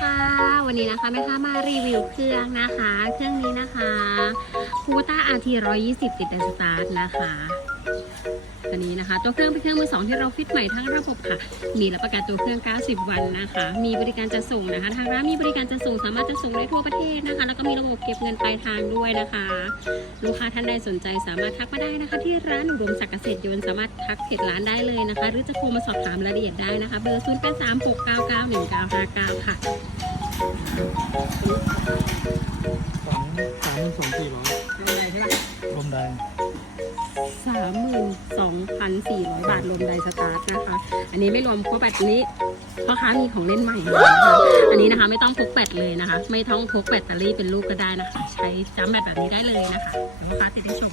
ค่ะ วันนี้นะคะแม่ค้ามารีวิวเครื่องนะคะ เครื่องนี้นะคะคูต้า RT 120ติดแต่สตาร์ทนะคะ ตัวนี้นะคะ ตัวเครื่องเป็นเครื่องมือสองที่เราฟิตใหม่ทั้งระบบค่ะ มีรับประกันตัวเครื่อง 90 วันนะคะ มีบริการจะส่งนะคะ ทางร้านมีบริการจะส่งสามารถจะส่งได้ทั่วประเทศนะคะ แล้วก็มีระบบเก็บเงินปลายทางด้วยนะคะ ลูกค้าท่านใดสนใจสามารถทักมาได้นะคะ ที่ร้านอุดมศักดิ์เกษตรยนต์สามารถทักเพจร้านได้เลยนะคะ หรือจะโทรมาสอบถามรายละเอียดได้นะคะ เบอร์0 8 3 6 9 9 1 9 5 9 ค่ะสามสามหมื่นสองสี่ร้อยรวมได้ใช่ไหมรวมได้ 32,400 บาทรวมไดสตาร์ทนะคะ อันนี้ไม่รวมพวกแบตนี้พ่อค้ามีของเล่นใหม่นะคะอันนี้นะคะไม่ต้องพกแบตเลยนะคะ ไม่ต้องพกแบตเตอรี่เป็นลูกก็ได้นะคะ ใช้จ้ำแบตแบบนี้ได้เลยนะคะเดี๋ยวพ่อค้าจะได้ชม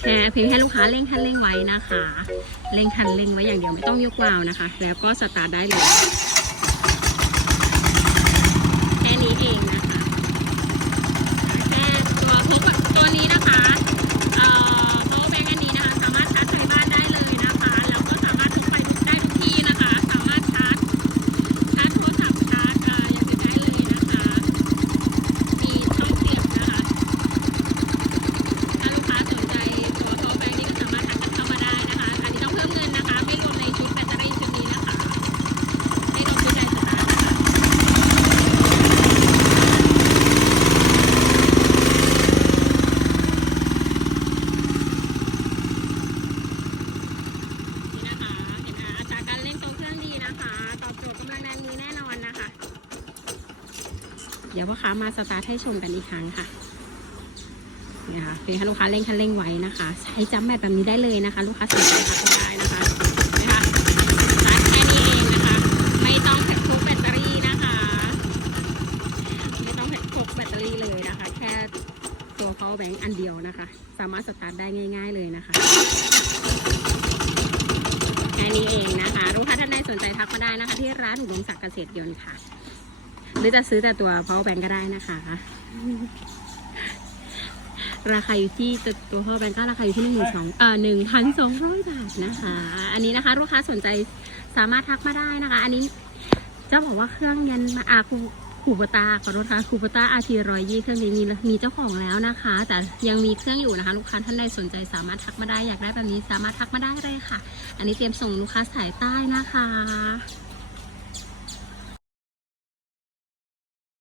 แค่พิมพ์ให้ลูกค้าเร่งคันเร่งไว้นะคะ เร่งคันเร่งไว้อย่างเดียวไม่ต้องยกวาวนะคะ แล้วก็สตาร์ทได้เลย เดี๋ยวพ่อค้ามาสตาร์ทให้ชมกันอีกครั้งค่ะนี่ค่ะเป็นให้ลูกค้าเร่งคันเร่งไว้นะคะ ใช้จัมแบบแบบนี้ได้เลยนะคะ ลูกค้าสนใจทักมาได้นะคะนะคะสตาร์ทแค่นี้เองนะคะ ไม่ต้องแพ็คพกแบตเตอรี่นะคะ ไม่ต้องแพ็คพกแบตเตอรี่เลยนะคะ แค่ตัว power bank อันเดียวนะคะ สามารถสตาร์ทได้ง่าย ๆเลยนะคะแค่นี้เองนะคะ ลูกค้าท่านใดสนใจทักมาได้นะคะ ที่ร้านอุดมศักดิ์เกษตรยนต์ค่ะ หรือจะซื้อแต่ตัว power bank ก็ได้นะคะ ราคาอยู่ที่ตัว power bank ก็ราคาอยู่ที่หนึ่งสองเอ่อหนึ่งพันสองร้อยบาทนะคะ อันนี้นะคะลูกค้าสนใจสามารถทักมาได้นะคะ อันนี้จะบอกว่าเครื่องยันมาอาคูคูปตาขอโทษค่ะคูปตาอาทีร้อยยี่เครื่องนี้มีมีเจ้าของแล้วนะคะ แต่ยังมีเครื่องอยู่นะคะ ลูกค้าท่านใดสนใจสามารถทักมาได้อยากได้แบบนี้สามารถทักมาได้เลยค่ะ อันนี้เตรียมส่งลูกค้าสายใต้นะคะ